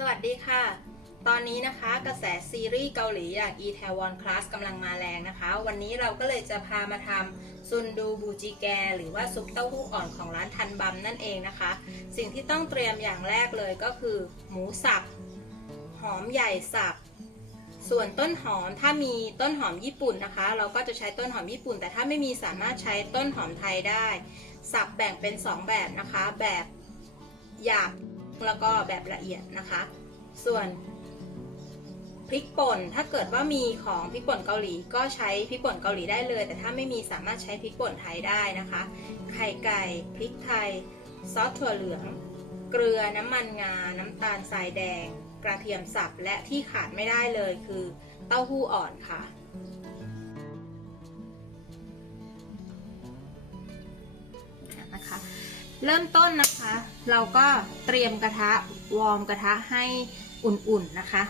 สวัสดีค่ะ ตอนนี้นะคะกระแสซีรีส์เกาหลีอย่าง e t a w o n Class กำลังมาแรงนะคะ วันนี้เราก็เลยจะพามาทำซุนดูบูจิแก หรือว่าซุปเต้าหู้อ่อนของร้านทันบัมนั่นเองนะคะ สิ่งที่ต้องเตรียมอย่างแรกเลยก็คือ หมูสับ หอมใหญ่สับ ส่วนต้นหอมถ้ามีต้นหอมญี่ปุ่นนะคะ เราก็จะใช้ต้นหอมญี่ปุ่น แต่ถ้าไม่มีสามารถใช้ต้นหอมไทยได้ สับแบ่งเป็น 2 แบบนะคะ แบบหยาบ แล้วก็แบบละเอียดนะคะ ส่วนพริกป่น ถ้าเกิดว่ามีของพริกป่นเกาหลีก็ใช้พริกป่นเกาหลีได้เลย แต่ถ้าไม่มีสามารถใช้พริกป่นไทยได้นะคะ ไข่ไก่พริกไทย ซอสถั่วเหลือง เกลือน้ำมันงา น้ำตาลทรายแดง กระเทียมสับ และที่ขาดไม่ได้เลยคือเต้าหู้อ่อนค่ะ เริ่มต้นนะคะ เราก็เตรียมกระทะวอร์มกระทะให้อุ่นๆนะคะ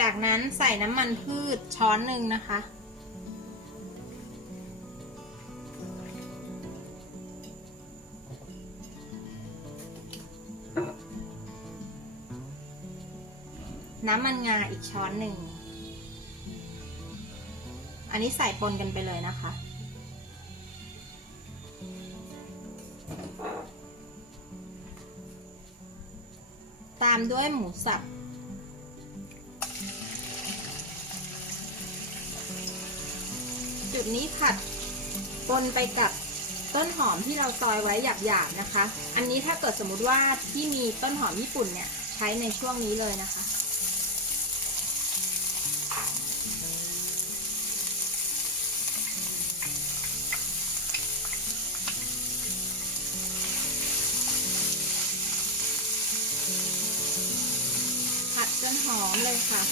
จากนั้นใส่น้ำมันพืชช้อนหนึ่งนะคะ น้ำมันงาอีกช้อนหนึ่ง อันนี้ใส่ปนกันไปเลยนะคะามด้วยหมูสับ จุดนี้ผัดปนไปกับต้นหอมที่เราซอยไว้หยาบๆนะคะ อันนี้ถ้าเกิดสมมติว่าที่มีต้นหอมญี่ปุ่นเนี่ย ใช้ในช่วงนี้เลยนะคะ เลยค่ะ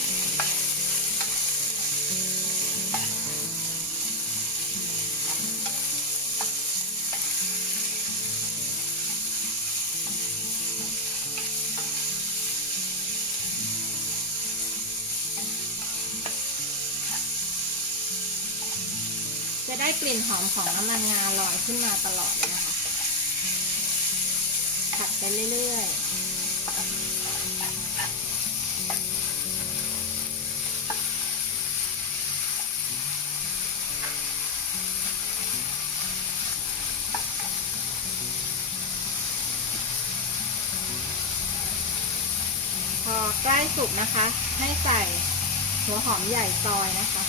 จะได้กลิ่นหอมของน้ำมันงาลอยขึ้นมาตลอดเลยนะคะ ผัดไปเรื่อยๆ ใกล้สุกนะคะ ให้ใส่หัวหอมใหญ่ซอยนะคะ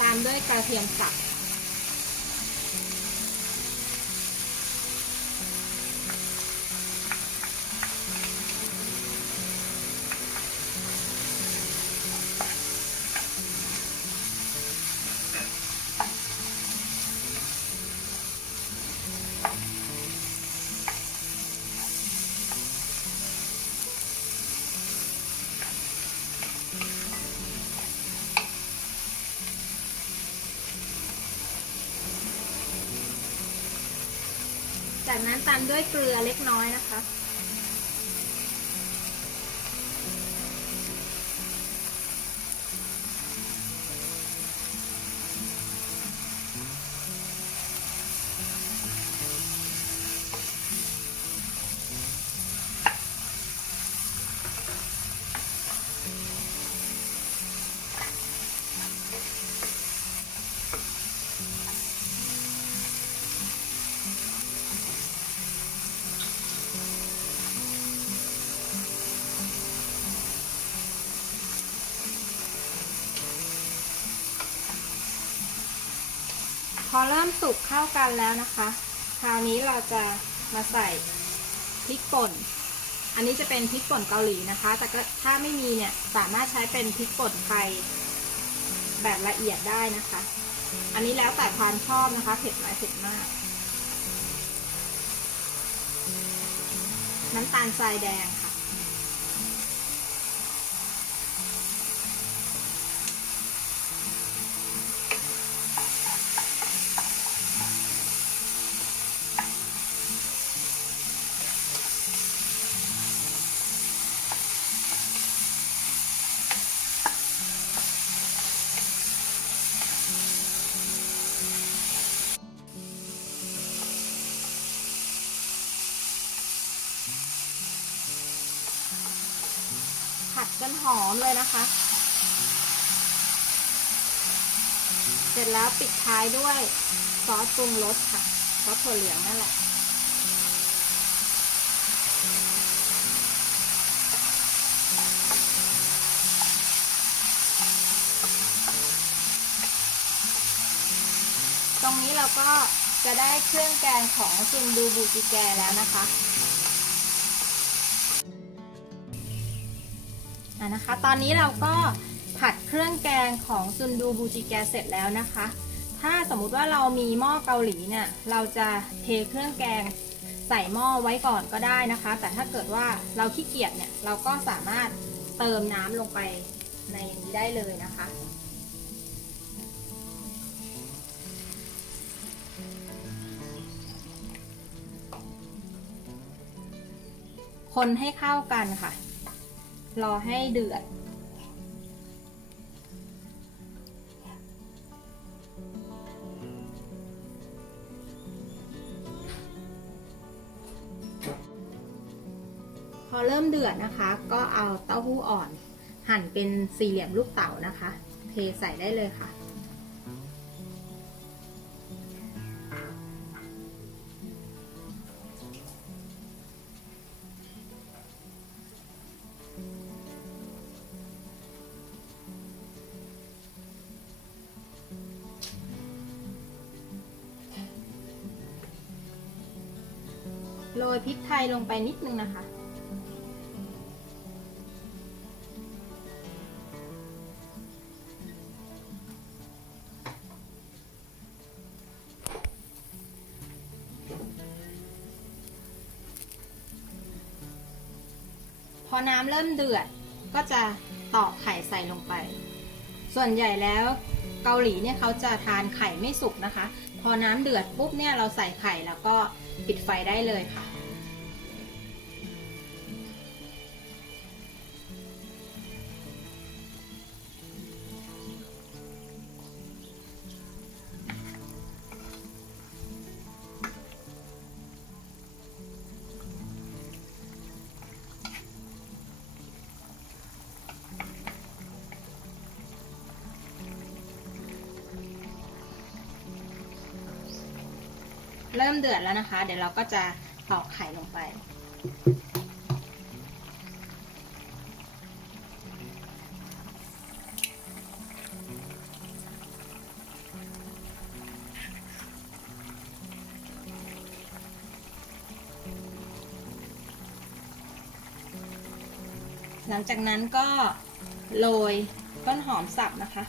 ตามด้วยกระเทียมสับ จากนั้นตามด้วยเกลือเล็กน้อยนะคะ เริ่มสุกเข้ากันแล้วนะคะ คราวนี้เราจะมาใส่พริกป่น อันนี้จะเป็นพริกป่นเกาหลีนะคะ แต่ก็ถ้าไม่มีเนี่ยสามารถใช้เป็นพริกป่นไทยแบบละเอียดได้นะคะ อันนี้แล้วแต่ความชอบนะคะ เผ็ดน้อยเผ็ดมาก น้ำตาลทรายแดง หอมเลยนะคะ เสร็จแล้วปิดท้ายด้วยซอสปรุงรสค่ะซอสถั่วเหลืองนั่นแหละตรงนี้เราก็จะได้เครื่องแกงของซินดูบูจิแกแล้วนะคะ นะคะ ตอนนี้เราก็ผัดเครื่องแกงของซุนดูบูจิแกเสร็จแล้วนะคะ ถ้าสมมุติว่าเรามีหม้อเกาหลีเนี่ย เราจะเทเครื่องแกงใส่หม้อไว้ก่อนก็ได้นะคะ แต่ถ้าเกิดว่าเราขี้เกียจเนี่ย เราก็สามารถเติมน้ำลงไปในนี้ได้เลยนะคะคนให้เข้ากันค่ะ รอให้เดือด พอเริ่มเดือดนะคะ ก็เอาเต้าหู้อ่อน หั่นเป็นสี่เหลี่ยมลูกเต๋านะคะ เทใส่ได้เลยค่ะ โรยพริกไทยลงไปนิดนึงนะคะ พอน้ำเริ่มเดือดก็จะตอกไข่ใส่ลงไป ส่วนใหญ่แล้วเกาหลีเนี่ยเขาจะทานไข่ไม่สุกนะคะ พอน้ำเดือดปุ๊บเนี่ยเราใส่ไข่แล้วก็ปิดไฟได้เลยค่ะ เริ่มเดือดแล้วนะคะ เดี๋ยวเราก็จะตอกไข่ลงไป หลังจากนั้นก็โรยต้นหอมสับนะคะ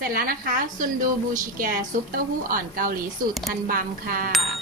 เสร็จแล้วนะคะ ซุนดูบูชิแกซุปเต้าหู้อ่อนเกาหลีสูตรทันบัมค่ะ